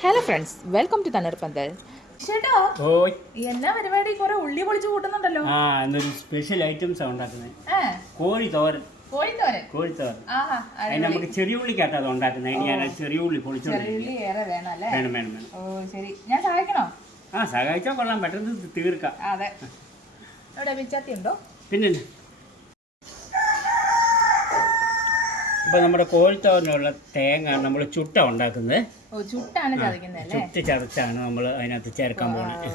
Hello friends, welcome to Thanneerpanthal. ചേട്ടാ, ഓയ് എന്നാ പരിപാടി? കുറെ ഉള്ളി പൊളിച്ച് കൂട്ടുന്നുണ്ടല്ലോ. എന്നൊരു സ്പെഷ്യൽ ഐറ്റംസ് ഉണ്ടാക്കുന്നത്. കോഴി തോരൻ. കോഴി തോരൻ. അതിന് നമുക്ക് ചെറിയ ഉള്ളിക്കകത്ത് അത് ഉണ്ടാക്കുന്നത്. അതിന് ഞാൻ ചെറിയ ഉള്ളി പൊളിച്ചോണ്ടിരിക്കും. വേണം വേണം വേണം. ശരി, ഞാൻ സഹായിക്കണോ? സഹായിച്ചാൽ കൊള്ളാം, പെട്ടെന്ന് തീർക്കാം. അതെ. ഇവിടെ പിച്ചാത്തി ഉണ്ടോ? പിന്നെ ഇപ്പൊ നമ്മുടെ കോഴിത്തോരനുള്ള തേങ്ങ നമ്മൾ ചുട്ട ഉണ്ടാക്കുന്നത്. ചുട്ട് ചതച്ചാണ് നമ്മൾ അതിനകത്ത് ചേർക്കാൻ പോകുന്നത്.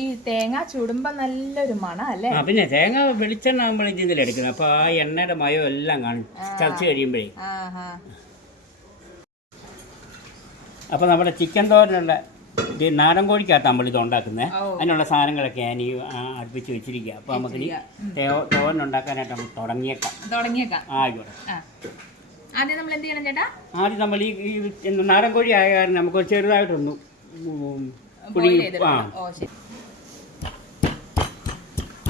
ഈ തേങ്ങ ചുടുമ്പോ നല്ലൊരു മണം അല്ലേ? പിന്നെ തേങ്ങ വെളിച്ചെണ്ണ നമ്മൾ ഇതിൽ എടുക്കുന്നത്. അപ്പൊ ആ എണ്ണയുടെ മയം എല്ലാം കാണും ചതച്ച് കഴിയുമ്പോഴേ. അപ്പൊ നമ്മുടെ ചിക്കൻ തോരനുള്ള നാടൻ കോഴിക്കകത്ത് നമ്മളിത് ഉണ്ടാക്കുന്നത്. അതിനുള്ള സാധനങ്ങളൊക്കെ ഞാൻ അടുപ്പിച്ച് വെച്ചിരിക്കുക. അപ്പൊ നമുക്ക് തോരൻ ഉണ്ടാക്കാനായിട്ട് നമുക്ക് തുടങ്ങിയേക്കാം. ആയിക്കോട്ടെ. ആദ്യം നമ്മൾ ഈ നാടൻ കോഴി ആയ കാരണം നമുക്ക് ചെറുതായിട്ടൊന്ന്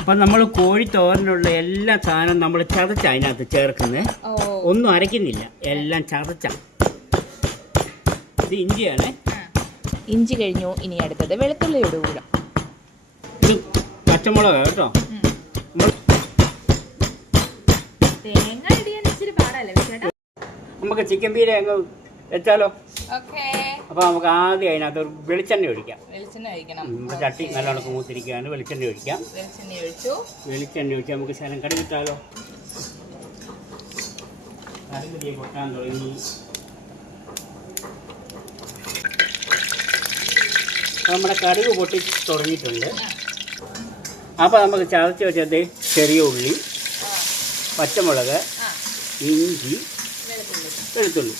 അപ്പം നമ്മൾ കോഴി തോരനുള്ള എല്ലാ സാധനവും നമ്മൾ ചതച്ച അതിനകത്ത് ചേർക്കുന്നത്. ഒന്നും അരയ്ക്കുന്നില്ല, എല്ലാം ചതച്ച. ഇത് ഇഞ്ചിയാണ്. ഇഞ്ചി കഴിഞ്ഞു, ഇനി അടുത്തത് വെളുത്തുള്ളി ഇടുക. ഇത് പച്ചമുളക് കേട്ടോ. തേങ്ങ ഇടിയാൻ ഇച്ചിരി പാടല്ലേ ചേട്ടാ? നമുക്ക് ചിക്കൻ പീര അങ്ങ് വെച്ചാലോ? അപ്പൊ നമുക്ക് ആദ്യം അതിനകത്ത് ഒരു വെളിച്ചെണ്ണ ഒഴിക്കാം. ചട്ടി നല്ലോണം മൂത്തിരിക്കുകയാണ്. വെളിച്ചെണ്ണ ഒഴിക്കാം. വെളിച്ചെണ്ണ ഒഴിച്ച് നമുക്ക് ശകലം കടുക് ഇട്ടാലോ? കടുക് കൊട്ടാൻ തുടങ്ങി. നമ്മുടെ കടുക് പൊട്ടി തുടങ്ങിയിട്ടുണ്ട്. അപ്പോൾ നമുക്ക് ചതച്ച് വെച്ചത് ചെറിയ ഉള്ളി, പച്ചമുളക്, ഇഞ്ചി, വെളുത്തുള്ളി.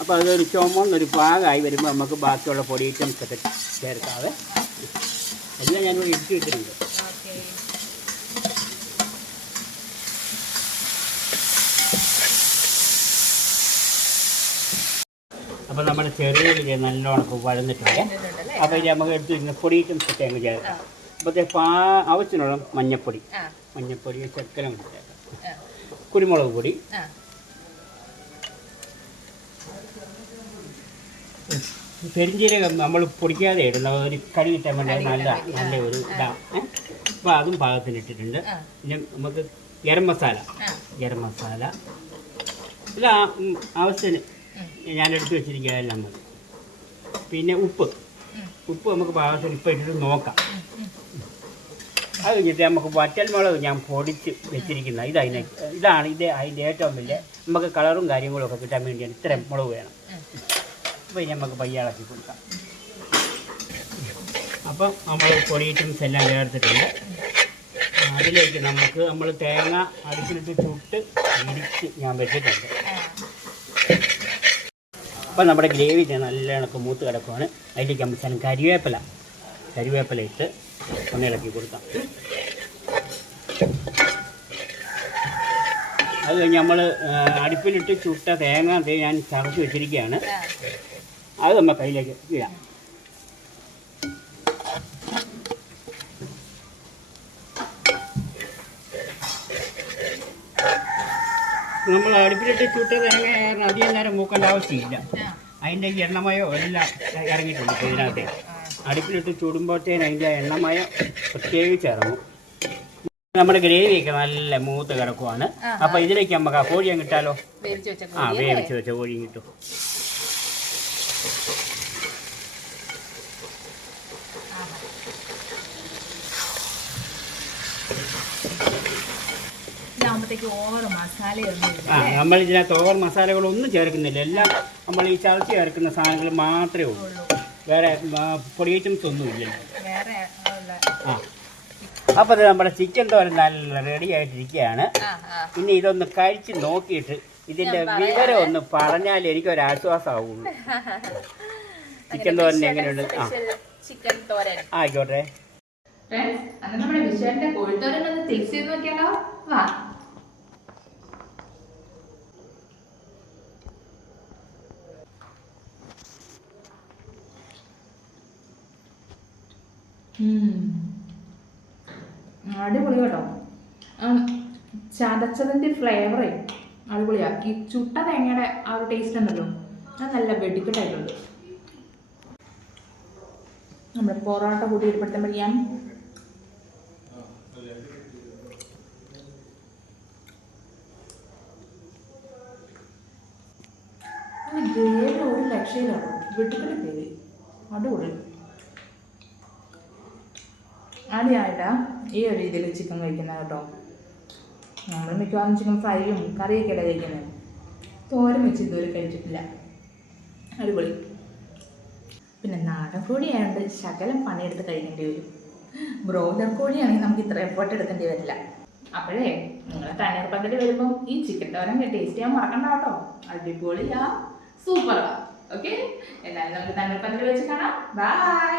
അപ്പോൾ അതൊരു ചുമന്നൊരു പാകമായി വരുമ്പോൾ നമുക്ക് ബാക്കിയുള്ള പൊടി ഐറ്റംസ് ഒക്കെ ചേർക്കാതെ എല്ലാം ഞാനിവിടെ ഇടിച്ചു വെച്ചിട്ടുണ്ട്. അപ്പോൾ നമ്മുടെ ചെറിയ ഉള്ളി നല്ലോണം വഴന്നിട്ടുണ്ട്. അപ്പോൾ ഇത് നമുക്ക് എടുത്തിരുന്ന പൊടി ഐറ്റംസ് ഒക്കെ അങ്ങ് ചേർക്കാം. അപ്പോഴത്തേക്ക് ആവശ്യത്തിനുള്ള മഞ്ഞപ്പൊടി ചക്കരം ചേർക്കാം. കുരുമുളക് പൊടി, പെരിഞ്ചീരകം നമ്മൾ പൊടിക്കാതെ ഇടുന്ന ഒരു കടി കിട്ടാൻ വേണ്ടി നല്ല ഒരു ഇതാണ്. അപ്പോൾ അതും പാകത്തിന് ഇട്ടിട്ടുണ്ട്. പിന്നെ നമുക്ക് ഗരം മസാല ഇത് ആവശ്യത്തിന് ഞാൻ എടുത്ത് വെച്ചിരിക്കുക എല്ലാം മതി. പിന്നെ ഉപ്പ് നമുക്ക് പാകത്തിന് ഇപ്പം ഇട്ടിട്ട് നോക്കാം. അത് കഴിഞ്ഞിട്ട് നമുക്ക് വറ്റൽമുളക് ഞാൻ പൊടിച്ച് വെച്ചിരിക്കുന്നത്. ഇതാണ് അതിൻ്റെ ഏറ്റവും വലിയ നമുക്ക് കളറും കാര്യങ്ങളും ഒക്കെ കിട്ടാൻ വേണ്ടിയാണ് ഇത്രയും മുളക് വേണം. അപ്പോൾ ഇനി നമുക്ക് പയ്യാളാക്കി കൊടുക്കാം. അപ്പം നമ്മൾ പൊടി ഐറ്റംസ് എല്ലാം ചേർത്തിട്ടുണ്ട്. അതിലേക്ക് നമ്മൾ തേങ്ങ അടുപ്പിലിട്ട് ചുട്ട് ഇടിച്ച് ഞാൻ വെച്ചിട്ടുണ്ട്. അപ്പം നമ്മുടെ ഗ്രേവി നല്ല ഇളക്കം മൂത്ത് കിടക്കുവാണ്. അതിലേക്ക് നമുക്ക് കരിവേപ്പില ഇട്ട് ഒന്ന് ഇളക്കി കൊടുക്കാം. അത് കഴിഞ്ഞ് നമ്മൾ അടുപ്പിലിട്ട് ചുട്ട തേങ്ങ ഞാൻ ചതച്ച് വെച്ചിരിക്കുകയാണ്. അത് നമുക്ക് അതിലേക്ക് ഇടാം. നമ്മൾ അടുപ്പിലിട്ട് ചുട്ട തേങ്ങ അധികം നേരം മൂക്കേണ്ട ആവശ്യമില്ല. അതിൻ്റെ എണ്ണമയോ എല്ലാം ഇറങ്ങിയിട്ടുണ്ട്. ഇപ്പോൾ ഇതിനകത്ത് അടുപ്പിലിട്ട് ചുടുമ്പോഴത്തേന് അതിൻ്റെ എണ്ണമയം പ്രത്യേകിച്ച് ഇറങ്ങും. നമ്മുടെ ഗ്രേവിയൊക്കെ നല്ല മൂത്ത് കിടക്കുവാണ്. അപ്പോൾ ഇതിലേക്ക് നമുക്ക് ആ കോഴി അങ്ങ് ഇട്ടാലോ? വേവിച്ച് വെച്ച കോഴിയും കിട്ടും. നമ്മൾ ഇതിനകത്ത് ഓവർ മസാലകളൊന്നും ചേർക്കുന്നില്ല. എല്ലാം നമ്മൾ ഈ ചതച്ച് ചേർക്കുന്ന സാധനങ്ങൾ മാത്രമേ ഉള്ളൂ. വേറെ പൊടി ഐറ്റംസ് ഒന്നും ഇല്ലല്ലോ. അപ്പോൾ അത് നമ്മുടെ ചിക്കൻ തോരൻ നല്ല റെഡി ആയിട്ടിരിക്കുകയാണ്. പിന്നെ ഇതൊന്ന് കഴിച്ച് നോക്കിയിട്ട് ഇതിൻ്റെ വിവരം ഒന്ന് പറഞ്ഞാൽ എനിക്കൊരാശ്വാസമാവുള്ളൂ. ചിക്കൻ തോരൻ എങ്ങനെയുണ്ട്? ആയിക്കോട്ടെ. നമ്മുടെ വിശ്വന്റെ കോഴിത്തോരൻ ഒന്ന് ടേസ്റ്റ് ചെയ്ത് നോക്കിയാലോ? വാ. അടിപൊളി കേട്ടോ. ചതച്ചതിൻ്റെ ഫ്ലേവറേ അടിപൊളിയാ. ഈ ചുട്ട തേങ്ങയുടെ ആ ഒരു ടേസ്റ്റ് ഉണ്ടല്ലോ, അത് നല്ല വെടിക്കെട്ടായിട്ടുണ്ട്. നമ്മുടെ പൊറോട്ട കൂടി ഏർപ്പെടുത്തുമ്പോഴേക്കാം ഗ്രേവി ഒരു രക്ഷയിലാണ്. വെടിക്കെട്ട് ഗ്രേവി അടിപൊളി. ആദ്യമായിട്ടാ ഈ ഒരു രീതിയിൽ ചിക്കൻ കഴിക്കുന്നത് കേട്ടോ. നമ്മൾ മിക്കവാറും ചിക്കൻ ഫ്രൈയും കറിയൊക്കെ അല്ല കഴിക്കുന്നത്. തോരൻ വെച്ച് ഇതുവരെ കഴിച്ചിട്ടില്ല. അടിപൊളി. പിന്നെ നാടൻ കോഴിയായതുകൊണ്ട് ശകലം പണിയെടുത്ത് കഴിക്കേണ്ടി വരും. ബ്രോയിലർ കോഴിയാണെങ്കിൽ നമുക്ക് ഇത്ര എഫേർട്ട് എടുക്കേണ്ടി വരില്ല. അപ്പോഴേ നിങ്ങൾ തണ്ണീർപ്പന്തൽ വരുമ്പോൾ ഈ ചിക്കൻ തോരൻ ടേസ്റ്റ് ചെയ്യാൻ മറക്കണ്ട കേട്ടോ. അടിപൊളിയാ, സൂപ്പറാ. ഓക്കെ, എന്നാലും നമുക്ക് തണ്ണീർപ്പന്തൽ വെച്ച് കാണാം. ബൈ.